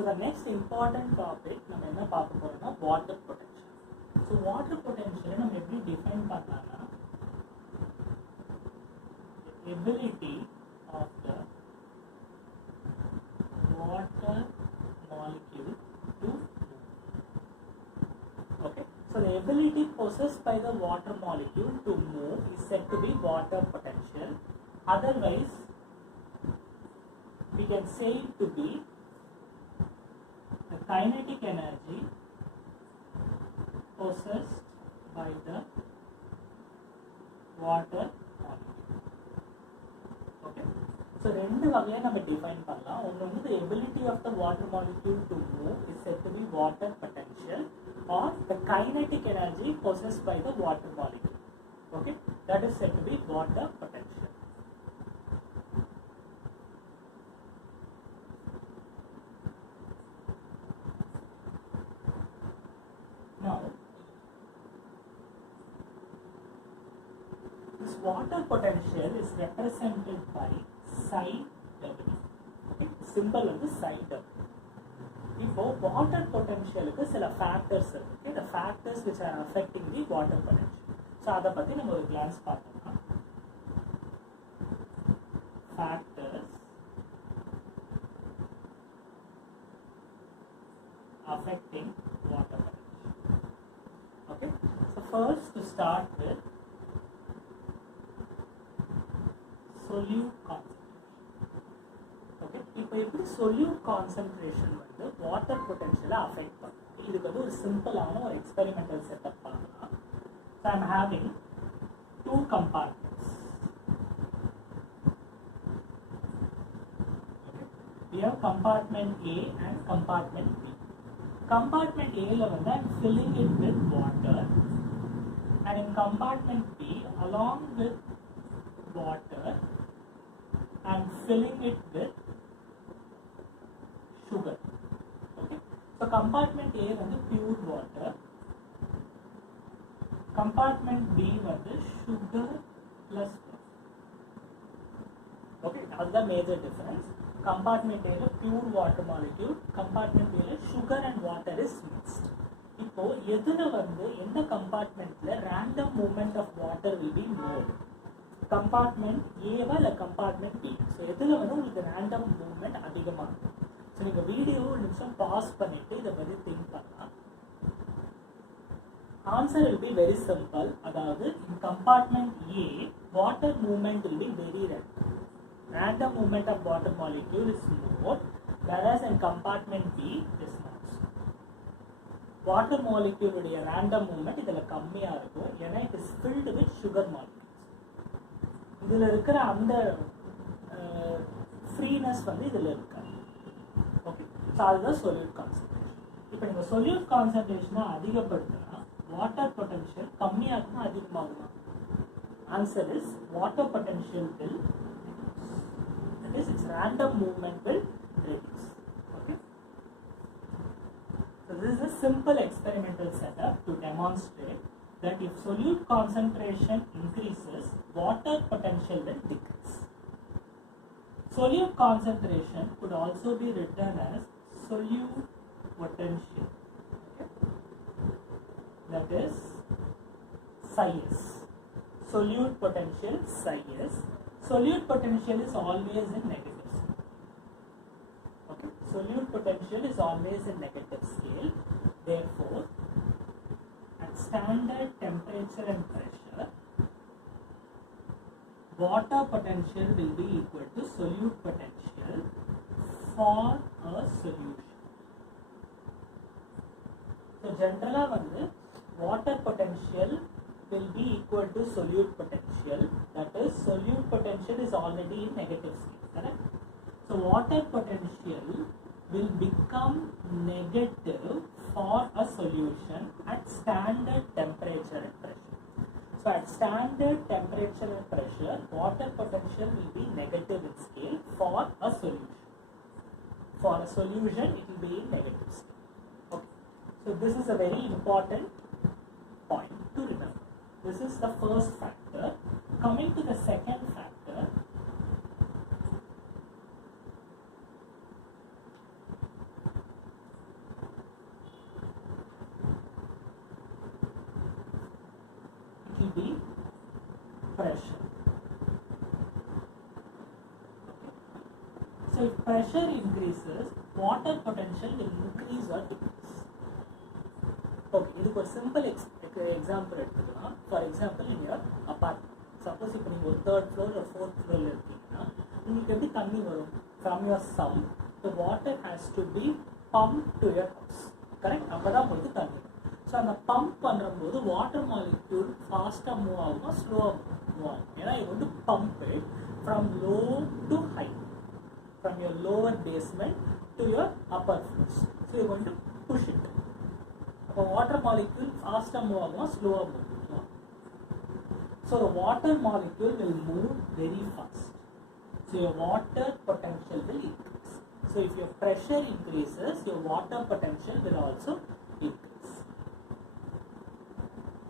So the next important topic நம்ம என்ன பார்க்க போறோம்னா water potential. So water potential நம்ம எப்படி define பண்ணலாம்னா the ability of the water molecule to move. Okay, so the ability possessed by the water molecule to move is said to be water potential. Otherwise we can say it to be the kinetic energy possessed by the water molecule. Okay, so ரெண்டு வகையா நம்ம define பண்ணலாம். ஒன்னு வந்து the ability of the water molecule to move is said to be water potential, or the kinetic energy possessed by the water molecule. Okay, that is said to be water potential. Now, this water potential is represented by psi W. Okay, symbol வந்து psi W. இப்போ water potentialக்கு சில factors இருக்கு. Okay, the factors which are affecting the water potential. So அத பத்தி நம்ம ஒரு glance பார்த்தோம்னா factors affecting water potential. Okay, so first to start with solute concentration. Okay, இப்போ எப்படி solute concentration வந்து water potential affect பண்ணும். இதுக்கு வந்து ஒரு சிம்பிளான ஒரு experimental setup பண்ணலாம். So I am having two compartments. Okay, we have compartment A and compartment B. Compartment A la வந்து I am filling it with water, and in compartment B along with water I am filling it with sugar. Okay, so compartment A வந்து pure water, compartment B வந்து sugar plus water. Okay, that's the major difference. Compartment A pure water molecule, compartment B sugar and water is mixed. இப்போ எதுல வந்து எந்த கம்பார்ட்மெண்ட்ல random movement of water will be more, compartment A வா இல்ல compartment B? So எதுல வந்து உங்களுக்கு random movement அதிகமா இருக்கும்? ஸோ நீங்க வீடியோ ஒரு நிமிஷம் பாஸ் பண்ணிட்டு இதை பத்தி திங்க் பண்ணலாம். Answer will be very simple. அதாவது in compartment A water movement will be very random. Random movement of water molecule is more, whereas in compartment B is not. Water molecule உடைய random movement இதுல கம்மியா இருக்கும், ஏன்னா it is filled with sugar molecules. இதுல இருக்கிற அந்த freeness வந்து இதுல இருக்காது. ஓகே, ஸோ அதுதான் solute concentration. இப்போ நீங்க solute concentration அதிகப்படுத்தினா water potential கம்மியாகுமா அதிகமாகுமா? Answer is water potential will its random movement will reduce. Okay, so this is a simple experimental setup to demonstrate that if solute concentration increases, water potential will decrease. Solute concentration could also be written as solute potential. Okay, that is psi s. Solute potential psi s. Solute potential is always in negative scale. Okay, solute potential is always in negative scale. Therefore, at standard temperature and pressure, water potential will be equal to solute potential for a solution. So, generally, வந்து water potential will be equal to solute potential, that is solute potential is already in negative scale, correct? So water potential will become negative for a solution at standard temperature and pressure. So at standard temperature and pressure, water potential will be negative in scale for a solution. For a solution, it will be in negative scale. Okay, so this is a very important point to remember. This is the first factor. Coming to the second factor, pressure. So if pressure increases, water potential will increase or decrease. Okay, this is a simple example. For example, in your apartment, suppose if you are 3rd floor or 4th floor, you can from your sump, the water has to be pumped to your house. Correct? So on the pump the water molecule faster move or slower move. You are going to pump it from low to high, from your lower basement to your upper floors. So you are going to push it. The water molecule faster move or slower move. So the water molecule will move very fast. So your water potential will increase. So if your pressure increases, your water potential will also increase.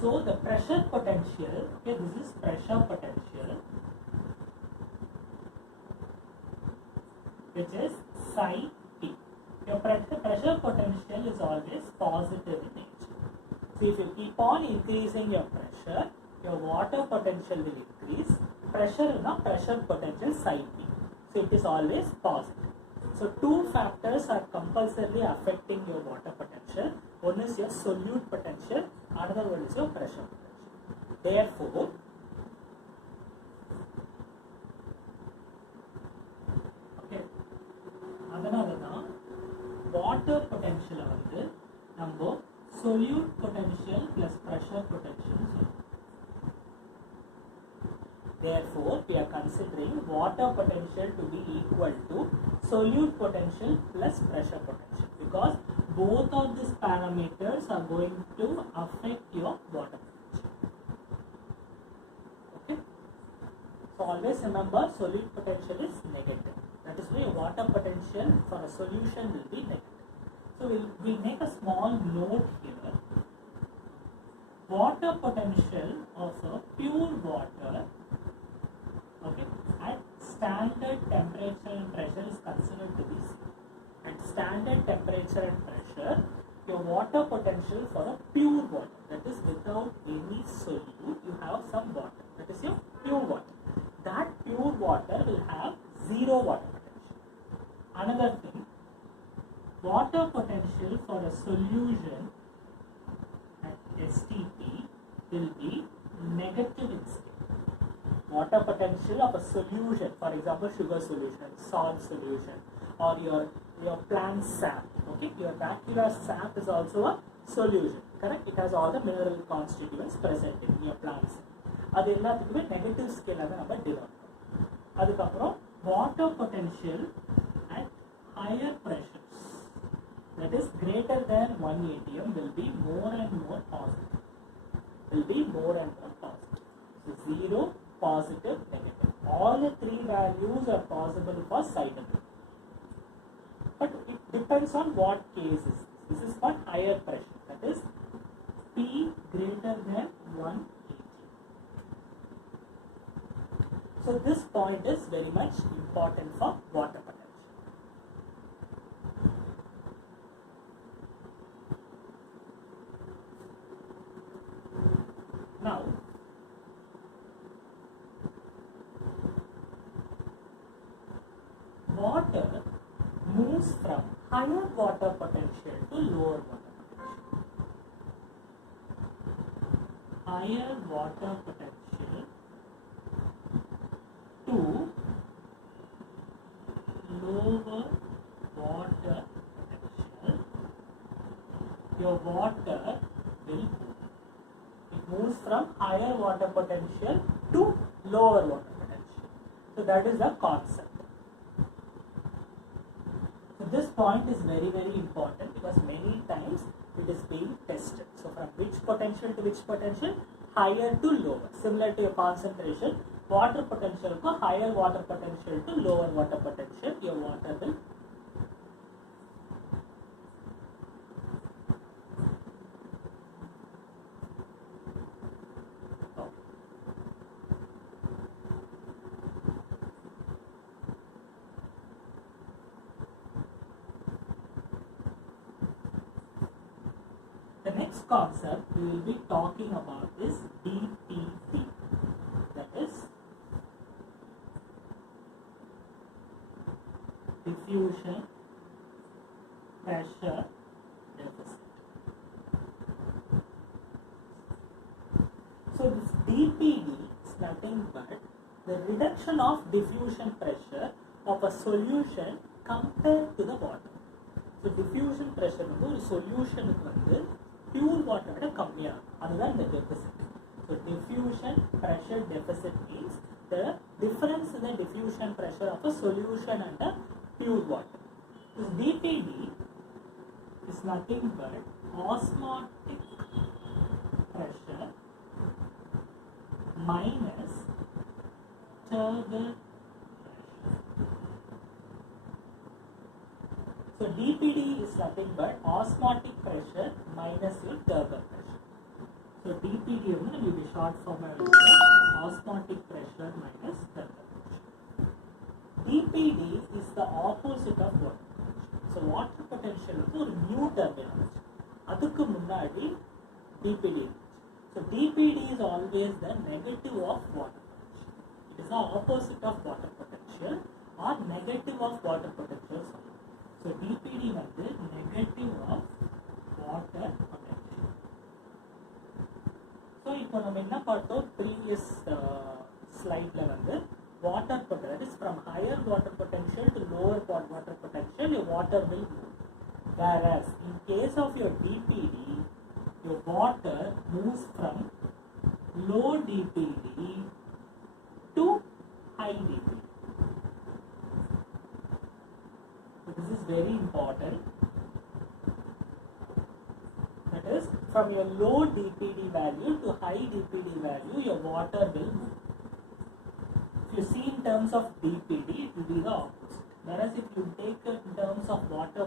So the pressure potential, okay, this is pressure potential, which is psi P. Your pressure potential is always positive in nature. So if you keep on increasing your pressure, your water potential will increase. Pressure potential psi P. So it is always positive. So two factors are compulsorily affecting your water potential. One is your solute potential, another one is your pressure potential. Therefore, okay, water potential number solute potential plus pressure potential. Therefore, we are considering water potential to be equal to solute potential plus pressure potential, because both of these parameters are going to affect your water potential. Okay? So always remember, solute potential is negative. That is why water potential for a solution will be negative. So we'll make a small note here. Water potential of a pure water, okay, at standard temperature and pressure is considered to be zero. At standard temperature and pressure, your water potential for a pure water, that is without any solute, you have some water, that is your pure water. That pure water will have zero water potential. Another thing, water potential for a solution at STP will be negative in scale. Water potential of a solution, for example sugar solution, salt solution, or your plant sap, okay, your bacterial sap is also a solution, correct? It has all the mineral constituents present in your plant sap. அது எல்லாத்துக்குமே negative scale நம்ம denote பண்ணுவோம். அதுக்கப்புறம் water potential at higher pressures, that is greater than 1 atm, will be more and more positive. So 0, positive, negative. All the three values are possible for cycle. But it depends on what case is this. This is for higher pressure, that is P greater than 1 atm. So this point is very much important for water potential. Now, water moves from higher water potential to lower water potential. Higher water potential to lower water potential. Your water will move. It moves from higher water potential to lower water potential. So that is the concept. This point is very, very important because many times it is being tested. So from which potential to which potential? Higher to lower. Similar to your concentration, water potential ko higher water potential to lower water potential, your water will. The next concept we will be talking about is DPV, that is diffusion pressure deficit. So this dPd is nothing but the reduction of diffusion pressure of a solution compared to the water. So diffusion pressure வந்து ஒரு சொல்யூஷனுக்கு வந்து pure water விட கம்மியா இருக்கும். அதுதான் இந்த deficit. So diffusion pressure deficit means the difference in the diffusion pressure of a solution and a pure water. This dPd is nothing but osmotic pressure minus turbid pressure. So dPd is nothing but osmotic pressure minus your turbid pressure. So dPd will be short form osmotic pressure minus turbid pressure. dPd is the opposite of water potential. So water potential is a new terminology. அதுக்கு முன்னாடி dPd. So dPd is always the negative of water potential. It is the opposite of water potential or negative of water potential. So dPd வந்து negative of water potential. So இப்போ நம்ம என்ன பார்த்தோம் previous slideல வந்து water potential, that is from higher water potential to lower water potential, your water will move. Whereas in case of your dPd, your water moves from low dPd to high dPd. So this is very important. That is, from your low dPd value to high dPd value, your water will move. If you see in terms of dPd, it will be the opposite. Whereas if you take it in terms of water